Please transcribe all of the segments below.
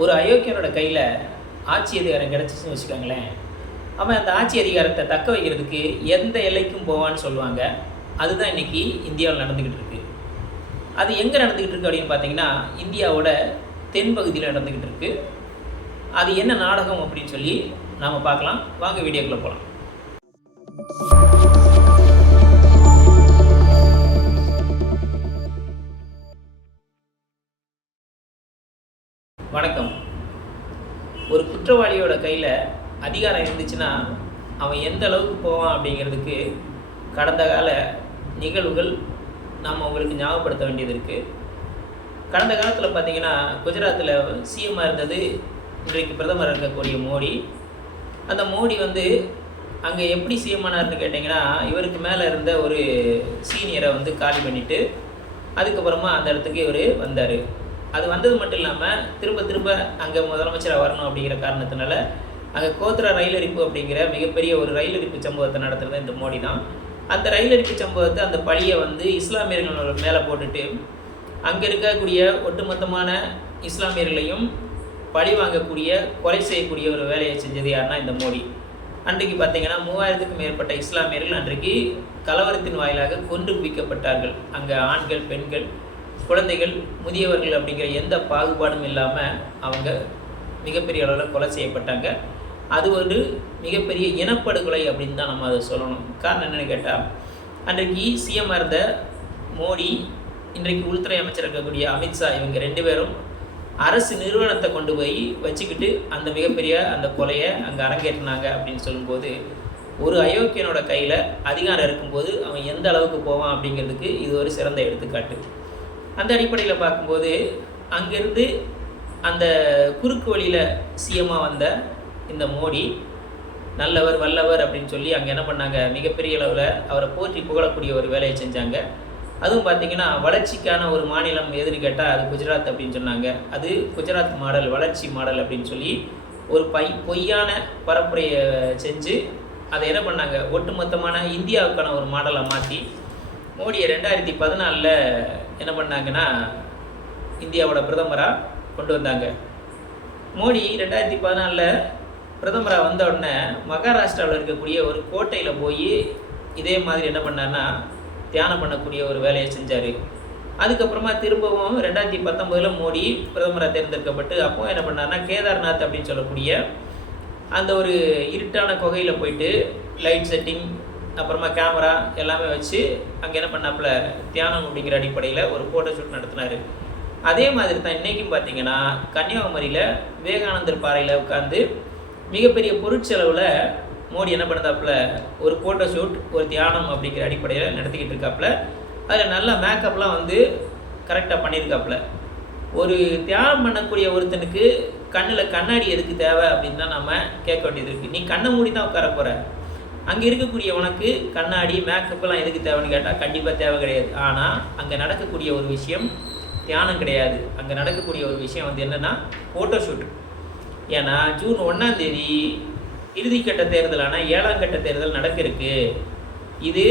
ஒரு அயோக்கியனோட கையில் ஆட்சி அதிகாரம் கிடச்சிச்சுன்னு வச்சுக்கோங்களேன். அவன் அந்த ஆட்சி அதிகாரத்தை தக்க வைக்கிறதுக்கு எந்த எல்லைக்கும் போவான்னு சொல்லுவாங்க. அதுதான் இன்னைக்கு இந்தியாவில் நடந்துக்கிட்டு இருக்கு. அது எங்கே நடந்துக்கிட்டு இருக்கு அப்படின்னு பார்த்தீங்கன்னா இந்தியாவோட தென்பகுதியில் நடந்துக்கிட்டு இருக்கு. அது என்ன நாடகம் அப்படின்னு சொல்லி நாம் பார்க்கலாம். வாங்க வீடியோக்குள்ளே போகலாம் வணக்கம். ஒரு குற்றவாளியோட கையில் அதிகாரம் இருந்துச்சுன்னா அவன் எந்த அளவுக்கு போவான் அப்படிங்கிறதுக்கு கடந்த கால நிகழ்வுகள் நாம் உங்களுக்கு ஞாபகப்படுத்த வேண்டியது இருக்குது கடந்த காலத்தில் பார்த்தீங்கன்னா குஜராத்தில் சிஎம்மாக இருந்தது. இன்றைக்கு பிரதமர் இருக்கக்கூடிய மோடி. அந்த மோடி வந்து அங்கே எப்படி சிஎம் ஆனார்னு கேட்டிங்கன்னா இவருக்கு மேலே இருந்த ஒரு சீனியரை வந்து காலி பண்ணிவிட்டு அதுக்கப்புறமா அந்த இடத்துக்கு இவர் வந்தார். அது வந்தது மட்டும் இல்லாமல் திரும்ப திரும்ப அங்கே முதலமைச்சராக வரணும் அப்படிங்கிற காரணத்தினால அங்கே கோத்ரா ரயில் அரிப்பு அப்படிங்கிற மிகப்பெரிய ஒரு ரயில் அரிப்பு சம்பவத்தை நடத்துறது இந்த மோடி தான். அந்த ரயில் அரிப்பு சம்பவத்தை அந்த பழியை வந்து இஸ்லாமியர்கள் மேலே போட்டுட்டு அங்கே இருக்கக்கூடிய ஒட்டுமொத்தமான இஸ்லாமியர்களையும் பழி வாங்கக்கூடிய கொலை செய்யக்கூடிய ஒரு வேலையை செஞ்சது யாருன்னா இந்த மோடி. அன்றைக்கு பார்த்தீங்கன்னா மூவாயிரத்துக்கும் மேற்பட்ட இஸ்லாமியர்கள் அன்றைக்கு கலவரத்தின் வாயிலாக கொன்று குவிக்கப்பட்டார்கள். அங்கே ஆண்கள் பெண்கள் குழந்தைகள் முதியவர்கள் அப்படிங்கிற எந்த பாகுபாடும் இல்லாமல் அவங்க மிகப்பெரிய அளவில் கொலை செய்யப்பட்டாங்க. அது ஒரு மிகப்பெரிய இனப்படுகொலை அப்படின்னு தான் நம்ம அதை சொல்லணும். காரணம் என்னென்னு கேட்டால் அன்றைக்கு சிஎம் இருந்த மோடி இன்றைக்கு உள்துறை அமைச்சர் இருக்கக்கூடிய அமித்ஷா இவங்க ரெண்டு பேரும் அரசு நிறுவனத்தை கொண்டு போய் வச்சுக்கிட்டு அந்த மிகப்பெரிய அந்த கொலையை அங்கே அரங்கேற்றினாங்க அப்படின்னு சொல்லும்போது ஒரு அயோக்கியனோட கையில் அதிகாரம் இருக்கும்போது அவன் எந்த அளவுக்கு போவான் அப்படிங்கிறதுக்கு இது ஒரு சிறந்த எடுத்துக்காட்டு. அந்த அடிப்படையில் பார்க்கும்போது அங்கேருந்து அந்த குறுக்கு வழியில் சிஎம்மாக வந்த இந்த மோடி நல்லவர் வல்லவர் அப்படின்னு சொல்லி அங்கே என்ன பண்ணாங்க? மிகப்பெரிய அளவில் அவரை போற்றி புகழக்கூடிய ஒரு வேலையை செஞ்சாங்க. அதுவும் பார்த்திங்கன்னா வளர்ச்சிக்கான ஒரு மாநிலம் எதுன்னு கேட்டால் அது குஜராத் அப்படின்னு சொன்னாங்க. அது குஜராத் மாடல் வளர்ச்சி மாடல் அப்படின்னு சொல்லி ஒரு பை பொய்யான பரப்புரையை செஞ்சு அதை என்ன பண்ணாங்க? ஒட்டுமொத்தமான இந்தியாவுக்கான ஒரு மாடலை மாற்றி மோடியை ரெண்டாயிரத்தி பதினாலில் என்ன பண்ணாங்கன்னா இந்தியாவோட பிரதமராக கொண்டு வந்தாங்க. மோடி ரெண்டாயிரத்தி பதினாலில் பிரதமராக வந்த உடனே மகாராஷ்டிராவில் இருக்கக்கூடிய ஒரு கோட்டையில் போய் இதே மாதிரி என்ன பண்ணார்னா தியானம் பண்ணக்கூடிய ஒரு வேலையை செஞ்சார். அதுக்கப்புறமா திரும்பவும் ரெண்டாயிரத்தி பத்தொம்போதில் மோடி பிரதமராக தேர்ந்தெடுக்கப்பட்டு அப்போ என்ன பண்ணார்னா கேதார்நாத் அப்படின்னு சொல்லக்கூடிய அந்த ஒரு இருட்டான குகையில் போயிட்டு லைட் செட்டிங் அப்புறமா கேமரா எல்லாமே வச்சு அங்கே என்ன பண்ணாப்புல தியானம் அப்படிங்கிற அடிப்படையில் ஒரு ஃபோட்டோ ஷூட் நடத்தினார். அதே மாதிரி தான் இன்றைக்கும் பார்த்தீங்கன்னா கன்னியாகுமரியில் விவேகானந்தர் பாறையில் உட்காந்து மிகப்பெரிய பொருட்செலவில் மோடி என்ன பண்ணுறாப்புல ஒரு ஃபோட்டோ ஷூட் ஒரு தியானம் அப்படிங்கிற அடிப்படையில் நடத்திக்கிட்டு இருக்காப்புல. அதில் நல்ல மேக்கப்லாம் வந்து கரெக்டாக பண்ணியிருக்காப்புல ஒரு தியானம் பண்ணக்கூடிய ஒருத்தனுக்கு கண்ணில் கண்ணாடி எதுக்கு தேவை அப்படின்னு தான் நம்ம கேட்க வேண்டியது இருக்குது நீ கண்ணை மூடி தான் உட்கார போகிற அங்கே இருக்கக்கூடிய உனக்கு கண்ணாடி மேக்கப்லாம் எதுக்கு தேவைன்னு கேட்டால் கண்டிப்பாக தேவை கிடையாது. ஆனால் அங்கே நடக்கக்கூடிய ஒரு விஷயம் தியானம் கிடையாது. அங்கே நடக்கக்கூடிய ஒரு விஷயம் வந்து என்னென்னா ஃபோட்டோ ஷூட் ஏன்னா ஜூன் ஒன்றாம் தேதி இறுதிக்கட்ட தேர்தலான ஏழாம் கட்ட தேர்தல் நடக்க இருக்கு இது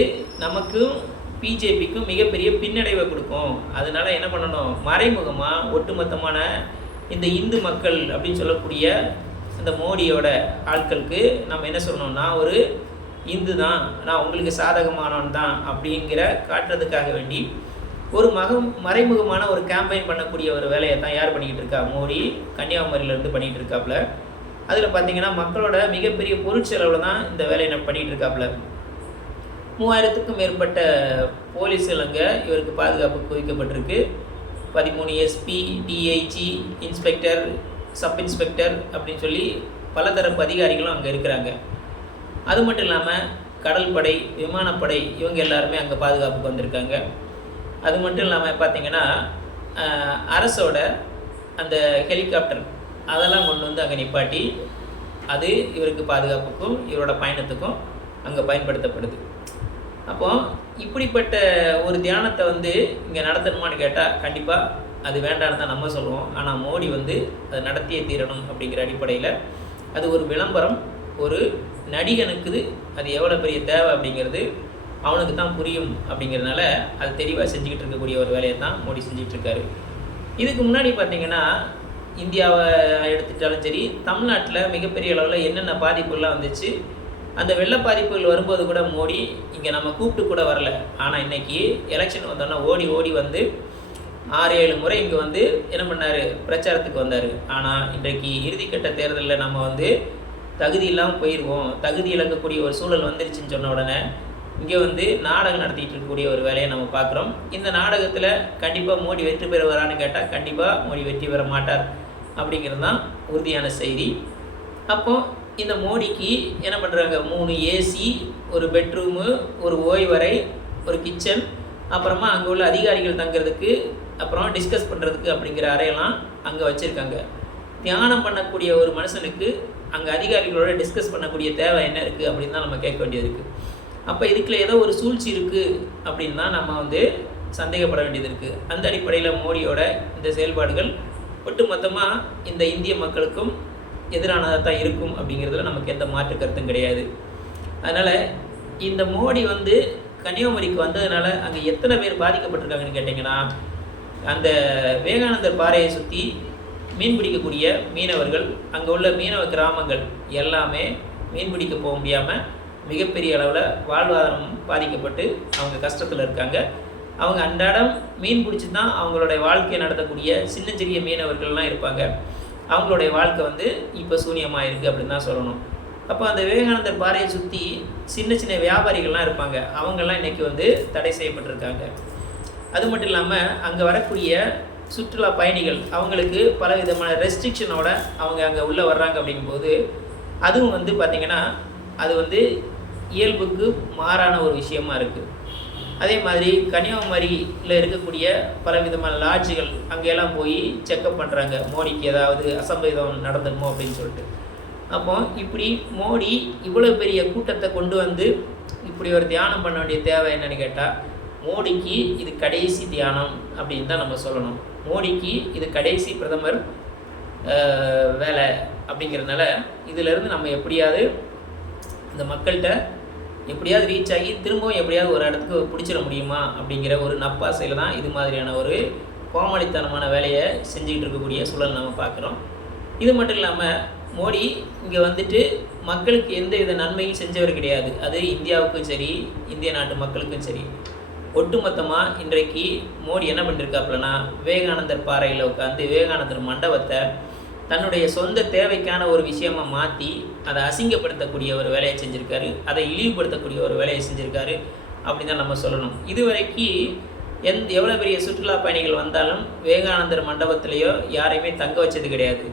நமக்கும் பிஜேபிக்கும் மிகப்பெரிய பின்னடைவை கொடுக்கும். அதனால என்ன பண்ணணும்? மறைமுகமாக ஒட்டுமொத்தமான இந்த இந்து மக்கள் அப்படின்னு சொல்லக்கூடிய இந்த மோடியோட ஆட்களுக்கு நம்ம என்ன சொல்லணும்னா ஒரு இந்து தான் நான் உங்களுக்கு சாதகமானவன் தான் அப்படிங்கிற காட்டுறதுக்காக வேண்டி ஒரு மகம் மறைமுகமான ஒரு கேம்பெயின் பண்ணக்கூடிய ஒரு வேலையை தான் யார் பண்ணிக்கிட்டு இருக்கா? மோடி கன்னியாகுமரியிலேருந்து பண்ணிகிட்டு இருக்காப்புல அதில் பார்த்தீங்கன்னா மக்களோட மிகப்பெரிய பொருட்செலவில் தான் இந்த வேலையை பண்ணிகிட்டு இருக்காப்புல மூவாயிரத்துக்கும் மேற்பட்ட போலீஸ்கள் அங்கே இவருக்கு பாதுகாப்பு குவிக்கப்பட்டிருக்கு. பதிமூணு SP DIG inspector sub inspector அப்படின்னு சொல்லி பலதரப்பு அதிகாரிகளும் அங்கே இருக்கிறாங்க. அது மட்டும் இல்லாமல் கடல் படை விமானப்படை இவங்க எல்லாருமே அங்கே பாதுகாப்புக்கு வந்திருக்காங்க அது மட்டும் இல்லாமல் பார்த்தீங்கன்னா அரசோட அந்த ஹெலிகாப்டர் அதெல்லாம் கொண்டு வந்து அங்கே நிப்பாட்டி அது இவருக்கு பாதுகாப்புக்கும் இவரோட பயணத்துக்கும் அங்கே பயன்படுத்தப்படுது. அப்போ இப்படிப்பட்ட ஒரு தியானத்தை வந்து இங்கே நடத்தணுமான்னு கேட்டால் கண்டிப்பாக அது வேண்டாம்னு தான் நம்ம சொல்லுவோம். ஆனால் மோடி வந்து அதை நடத்தியே தீரணும் அப்படிங்கிற அடிப்படையில் அது ஒரு விளம்பரம். ஒரு நடிகனுக்கு அது எவ்வளோ பெரிய தேவை அப்படிங்கிறது அவனுக்கு தான் புரியும் அப்படிங்கிறதுனால அது தெளிவாக செஞ்சுக்கிட்டு இருக்கக்கூடிய ஒரு வேலையை தான் மோடி செஞ்சிகிட்ருக்காரு இருக்காரு. இதுக்கு முன்னாடி பார்த்தீங்கன்னா இந்தியாவை எடுத்துட்டாலும் சரி தமிழ்நாட்டில் மிகப்பெரிய அளவில் என்னென்ன பாதிப்புகள்லாம் வந்துச்சு அந்த வெள்ள பாதிப்புகள் வரும்போது கூட மோடி இங்கே நம்ம கூப்பிட்டு கூட வரல. ஆனால் இன்றைக்கி எலெக்ஷன் வந்தோன்னா ஓடி ஓடி வந்து ஆறு ஏழு முறை இங்கே வந்து என்ன பண்ணார்? பிரச்சாரத்துக்கு வந்தார். ஆனால் இன்றைக்கு இறுதிக்கட்ட தேர்தலில் நம்ம வந்து தகுதி இல்லாமல் போயிடுவோம் தகுதி இழக்கக்கூடிய ஒரு சூழல் வந்துருச்சுன்னு சொன்ன உடனே இங்கே வந்து நாடகம் நடத்திட்டு இருக்கக்கூடிய ஒரு வேலையை நம்ம பார்க்குறோம். இந்த நாடகத்தில் கண்டிப்பாக மோடி வெற்றி பெறுவாரான்னு கேட்டால் கண்டிப்பாக மோடி வெற்றி பெற மாட்டார் அப்படிங்கிறது தான் உறுதியான செய்தி. அப்போது இந்த மோடிக்கு என்ன பண்ணுறாங்க மூணு ஏசி ஒரு பெட்ரூமு ஒரு ஓய்வறை ஒரு கிச்சன் அப்புறமா அங்கே உள்ள அதிகாரிகள் தங்குறதுக்கு அப்புறம் டிஸ்கஸ் பண்ணுறதுக்கு அப்படிங்கிற அறையெல்லாம் அங்கே வச்சுருக்காங்க. தியானம் பண்ணக்கூடிய ஒரு மனுஷனுக்கு அங்கே அதிகாரிகளோட டிஸ்கஸ் பண்ணக்கூடிய தேவை என்ன இருக்குது அப்படின்னு தான் நம்ம கேட்க வேண்டியது இருக்குது அப்போ இதுக்குள்ள ஏதோ ஒரு சூழ்ச்சி இருக்குது அப்படின்னு தான் நம்ம வந்து சந்தேகப்பட வேண்டியது இருக்குது அந்த அடிப்படையில் மோடியோட இந்த செயல்பாடுகள் ஒட்டுமொத்தமாக இந்த இந்திய மக்களுக்கும் எதிரானதாக தான் இருக்கும் அப்படிங்கிறதுல நமக்கு எந்த மாற்று கருத்தும் கிடையாது. அதனால் இந்த மோடி வந்து கன்னியாகுமரிக்கு வந்ததுனால அங்கே எத்தனை பேர் பாதிக்கப்பட்டிருக்காங்கன்னு கேட்டிங்கன்னா அந்த விவேகானந்தர் பாறையை சுற்றி மீன் பிடிக்கக்கூடிய மீனவர்கள் அங்கே உள்ள மீனவ கிராமங்கள் எல்லாமே மீன் பிடிக்க போக முடியாமல் மிகப்பெரிய அளவில் வாழ்வாதாரம் பாதிக்கப்பட்டு அவங்க கஷ்டத்தில் இருக்காங்க. அவங்க அன்றாடம் மீன் பிடிச்சி தான் அவங்களுடைய வாழ்க்கையை நடத்தக்கூடிய சின்ன சிறிய மீனவர்கள்லாம் இருப்பாங்க. அவங்களுடைய வாழ்க்கை வந்து இப்போ சூன்யமாக இருக்குது அப்படின்னு தான் சொல்லணும். அப்போ அந்த விவேகானந்தர் பாறையை சுற்றி சின்ன சின்ன வியாபாரிகள்லாம் இருப்பாங்க. அவங்கெல்லாம் இன்றைக்கி வந்து தடை செய்யப்பட்டிருக்காங்க. அது மட்டும் இல்லாமல் அங்கே வரக்கூடிய சுற்றுலா பயணிகள் அவங்களுக்கு பல விதமான ரெஸ்ட்ரிக்ஷனோட அவங்க அங்கே உள்ளே வர்றாங்க அப்படிங்கும்போது அதுவும் வந்து பார்த்திங்கன்னா அது வந்து இயல்புக்கு மாறான ஒரு விஷயமா இருக்குது அதே மாதிரி கன்னியாகுமரியில் இருக்கக்கூடிய பல விதமான லாட்ஜுகள் அங்கெல்லாம் போய் செக்கப் பண்ணுறாங்க மோடிக்கு ஏதாவது அசம்பவிதம் நடந்துடுமோ அப்படின்னு சொல்லிட்டு. அப்போ இப்படி மோடி இவ்வளோ பெரிய கூட்டத்தை கொண்டு வந்து இப்படி ஒரு தியானம் பண்ண வேண்டிய தேவை என்னன்னு கேட்டால் மோடிக்கு இது கடைசி தியானம் அப்படின்னு தான் நம்ம சொல்லணும். மோடிக்கு இது கடைசி பிரதமர் வேலை அப்படிங்கிறதுனால இதிலேருந்து நம்ம எப்படியாவது இந்த மக்கள்கிட்ட எப்படியாவது ரீச் ஆகி திரும்பவும் எப்படியாவது ஒரு இடத்துக்கு பிடிச்சிட முடியுமா அப்படிங்கிற ஒரு நப்பாசையில் தான் இது மாதிரியான ஒரு கோமாளித்தனமான வேலையை செஞ்சுக்கிட்டு இருக்கக்கூடிய சூழல் நம்ம பார்க்குறோம். இது மட்டும் இல்லாமல் மோடி இங்கே வந்துட்டு மக்களுக்கு எந்த வித நன்மையும் செஞ்சவர் கிடையாது. அது இந்தியாவுக்கும் சரி இந்திய நாட்டு மக்களுக்கும் சரி. ஒட்டுமொத்தமாக இன்றைக்கு மோடி என்ன பண்ணியிருக்காப்புலனா விவேகானந்தர் பாறையில் உட்காந்து விவேகானந்தர் மண்டபத்தை தன்னுடைய சொந்த தேவைக்கான ஒரு விஷயமா மாற்றி அதை அசிங்கப்படுத்தக்கூடிய ஒரு வேலையை செஞ்சுருக்காரு. அதை இழிவுபடுத்தக்கூடிய ஒரு வேலையை செஞ்சுருக்காரு அப்படி தான் நம்ம சொல்லணும். இதுவரைக்கு எந் எவ்வளோ பெரிய சுற்றுலா பயணிகள் வந்தாலும் விவேகானந்தர் மண்டபத்திலேயோ யாரையுமே தங்க வச்சது கிடையாது.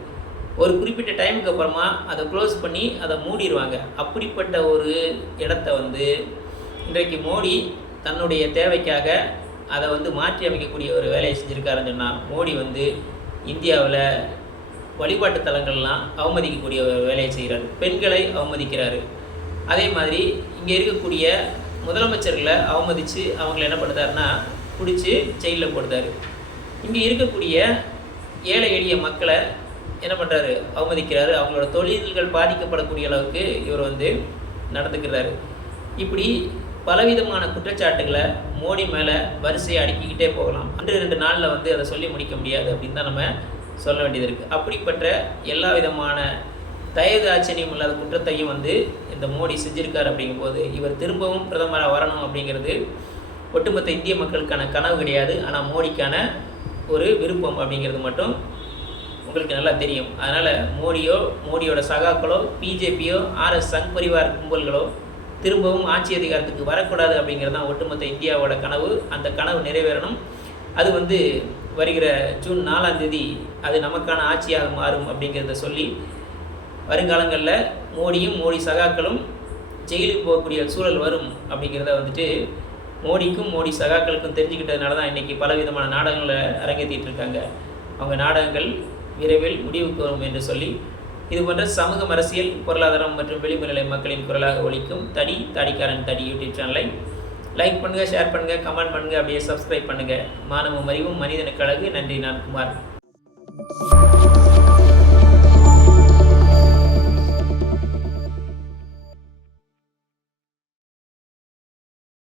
ஒரு குறிப்பிட்ட டைமுக்கு அப்புறமா அதை க்ளோஸ் பண்ணி அதை மூடிடுவாங்க அப்படிப்பட்ட ஒரு இடத்த வந்து இன்றைக்கு மோடி தன்னுடைய தேவைக்காக அதை வந்து மாற்றி அமைக்கக்கூடிய ஒரு வேலையை செஞ்சுருக்காருன்னு சொன்னால் மோடி வந்து இந்தியாவில் வழிபாட்டு தலங்கள்லாம் அவமதிக்கக்கூடிய ஒரு வேலையை செய்கிறார் பெண்களை அவமதிக்கிறாரு. அதே மாதிரி இங்கே இருக்கக்கூடிய முதலமைச்சர்களை அவமதித்து அவங்கள என்ன பண்ணுறாருன்னா பிடிச்சி ஜெயிலில் போடுறாரு. இங்கே இருக்கக்கூடிய ஏழை எளிய மக்களை என்ன பண்ணுறாரு அவமதிக்கிறாரு. அவங்களோட தொழில்கள் பாதிக்கப்படக்கூடிய அளவுக்கு இவர் வந்து நடந்துக்கிறாரு. இப்படி பலவிதமான குற்றச்சாட்டுகளை மோடி மேலே வரிசையை அடுக்கிக்கிட்டே போகலாம். அன்று ரெண்டு நாளில் வந்து அதை சொல்லி முடிக்க முடியாது அப்படின்னு தான் நம்ம சொல்ல வேண்டியது இருக்குது அப்படிப்பட்ட எல்லா விதமான தயவு ஆச்சரியம் இல்லாத குற்றத்தையும் வந்து இந்த மோடி செஞ்சிருக்கார் அப்படிங்கும்போது இவர் திரும்பவும் பிரதமராக வரணும் அப்படிங்கிறது ஒட்டுமொத்த இந்திய மக்களுக்கான கனவு கிடையாது. ஆனால் மோடிக்கான ஒரு விருப்பம் அப்படிங்கிறது மட்டும் உங்களுக்கு நல்லா தெரியும். அதனால் மோடியோ மோடியோட சகாக்களோ பிஜேபியோ ஆர்எஸ் சங் பரிவார் கும்பல்களோ திரும்பவும் ஆட்சி அதிகாரத்துக்கு வரக்கூடாது அப்படிங்கிறது தான் ஒட்டுமொத்த இந்தியாவோட கனவு. அந்த கனவு நிறைவேறணும். அது வந்து வருகிற ஜூன் நாலாம் தேதி அது நமக்கான ஆட்சியாக மாறும் அப்படிங்கிறத சொல்லி வருங்காலங்களில் மோடியும் மோடி சகாக்களும் ஜெயிலுக்கு போகக்கூடிய சூழல் வரும் அப்படிங்கிறத வந்துட்டு மோடிக்கும் மோடி சகாக்களுக்கும் தெரிஞ்சுக்கிட்டதுனால தான் இன்றைக்கி பலவிதமான நாடகங்களை அரங்கேற்றிட்டு இருக்காங்க. அவங்க நாடகங்கள் விரைவில் முடிவுக்கு வரும் என்று சொல்லி இது போன்ற சமூக அரசியல் பொருளாதாரம் மற்றும் விளிம்பு மக்களின் குரலாக ஒழிக்கும் தடி தாடிக்காரன் தடி யூடியூப் சேனலை லைக் பண்ணுங்கள் ஷேர் பண்ணுங்கள் கமெண்ட் பண்ணுங்கள் அப்படியே சப்ஸ்கிரைப் பண்ணுங்கள் மானமும் அறிவும் மனிதனுக்கு அழகு. நன்றி நான் குமார்.